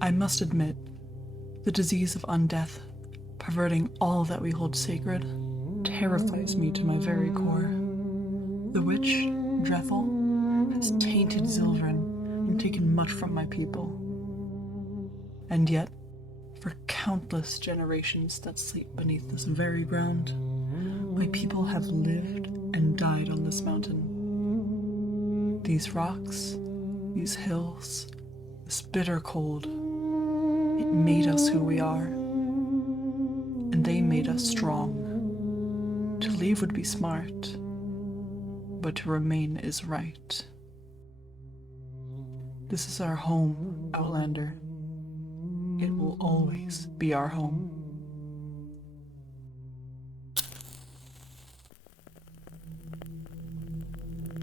I must admit, the disease of undeath, perverting all that we hold sacred, terrifies me to my very core. The witch, Drethel, has tainted Zilvren and taken much from my people. And yet, for countless generations that sleep beneath this very ground, my people have lived and died on this mountain. These rocks, these hills, this bitter cold, it made us who we are. And they made us strong. To leave would be smart, but to remain is right. This is our home, Outlander. It will always be our home.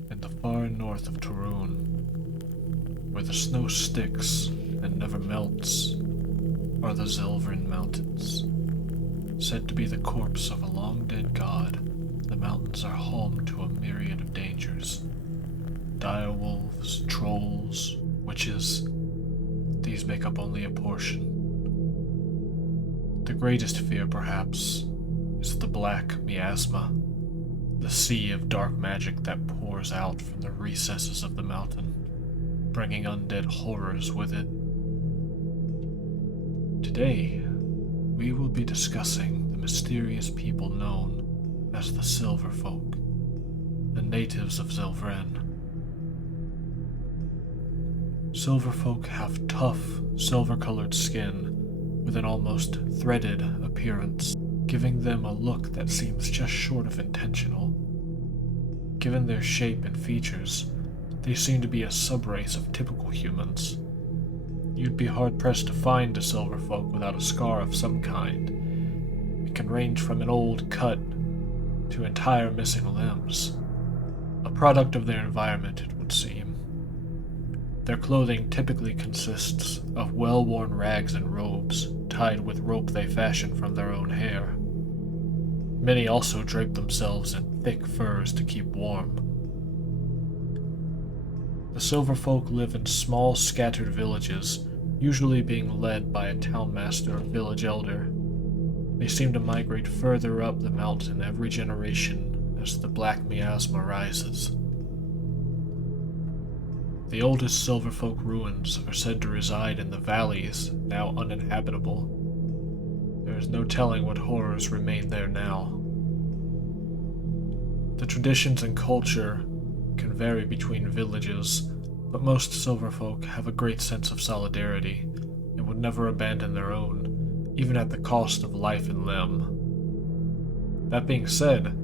In the far north of Torune, where the snow sticks and never melts, are the Zilvren Mountains. Said to be the corpse of a long-dead god, the mountains are home to a myriad of dangers. Direwolves, trolls, witches, these make up only a portion. The greatest fear, perhaps, is the black miasma, the sea of dark magic that pours out from the recesses of the mountain, bringing undead horrors with it. Today, we will be discussing the mysterious people known as the Silverfolk, the natives of Zilvren. Silverfolk have tough, silver-colored skin with an almost threaded appearance, giving them a look that seems just short of intentional. Given their shape and features, they seem to be a subrace of typical humans. You'd be hard-pressed to find a Silverfolk without a scar of some kind. It can range from an old cut to entire missing limbs, a product of their environment, it would seem. Their clothing typically consists of well-worn rags and robes tied with rope they fashion from their own hair. Many also drape themselves in thick furs to keep warm. The Silverfolk live in small, scattered villages, usually being led by a townmaster or village elder. They seem to migrate further up the mountain every generation as the black miasma rises. The oldest Silverfolk ruins are said to reside in the valleys, now uninhabitable. There is no telling what horrors remain there now. The traditions and culture can vary between villages, but most Silverfolk have a great sense of solidarity and would never abandon their own, even at the cost of life and limb. That being said,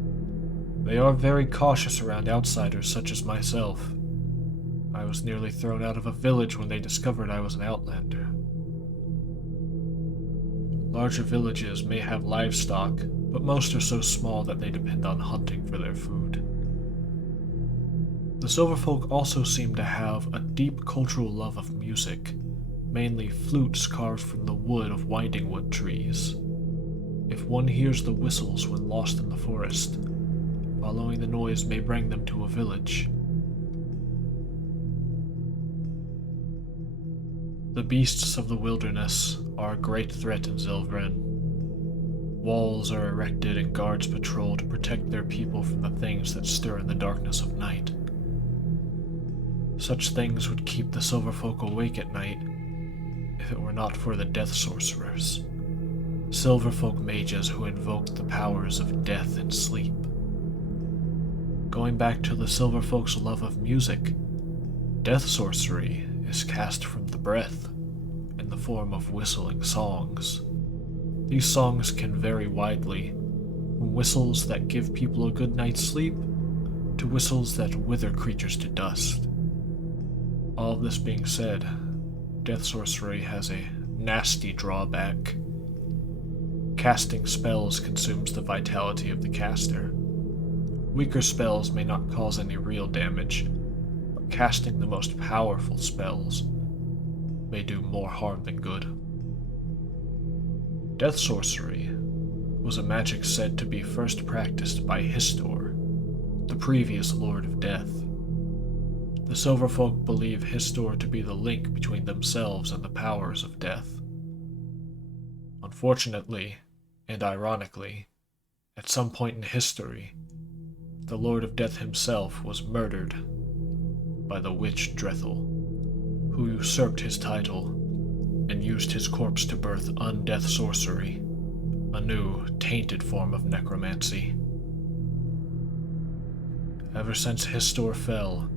they are very cautious around outsiders such as myself. I was nearly thrown out of a village when they discovered I was an outlander. Larger villages may have livestock, but most are so small that they depend on hunting for their food. The Silverfolk also seem to have a deep cultural love of music, mainly flutes carved from the wood of winding wood trees. If one hears the whistles when lost in the forest, following the noise may bring them to a village. The beasts of the wilderness are a great threat in Zilvren. Walls are erected and guards patrol to protect their people from the things that stir in the darkness of night. Such things would keep the Silverfolk awake at night if it were not for the death sorcerers, Silverfolk mages who invoked the powers of death and sleep. Going back to the Silverfolk's love of music, death sorcery is cast from the breath in the form of whistling songs. These songs can vary widely, from whistles that give people a good night's sleep to whistles that wither creatures to dust. All of this being said, death sorcery has a nasty drawback. Casting spells consumes the vitality of the caster. Weaker spells may not cause any real damage, but casting the most powerful spells may do more harm than good. Death sorcery was a magic said to be first practiced by Histor, the previous Lord of Death. The Silverfolk believe Histor to be the link between themselves and the powers of death. Unfortunately, and ironically, at some point in history, the Lord of Death himself was murdered by the witch Drethel, who usurped his title and used his corpse to birth undeath sorcery, a new, tainted form of necromancy. Ever since Histor fell,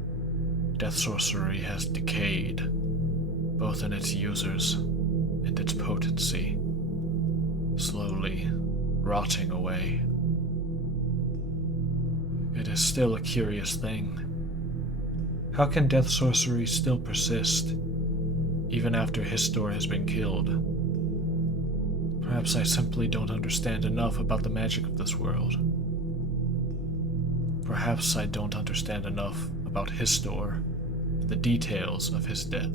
death sorcery has decayed, both in its users and its potency, slowly rotting away. It is still a curious thing. How can death sorcery still persist, even after Histor has been killed? Perhaps I simply don't understand enough about the magic of this world. Perhaps I don't understand enough about Histor, the details of his death.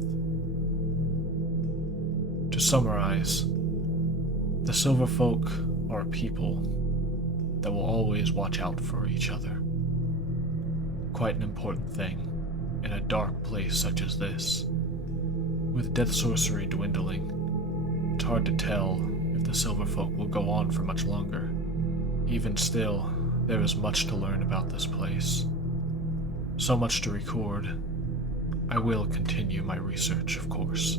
To summarize, the Silverfolk are a people that will always watch out for each other. Quite an important thing in a dark place such as this. With death sorcery dwindling, it's hard to tell if the Silverfolk will go on for much longer. Even still, there is much to learn about this place. So much to record. I will continue my research, of course.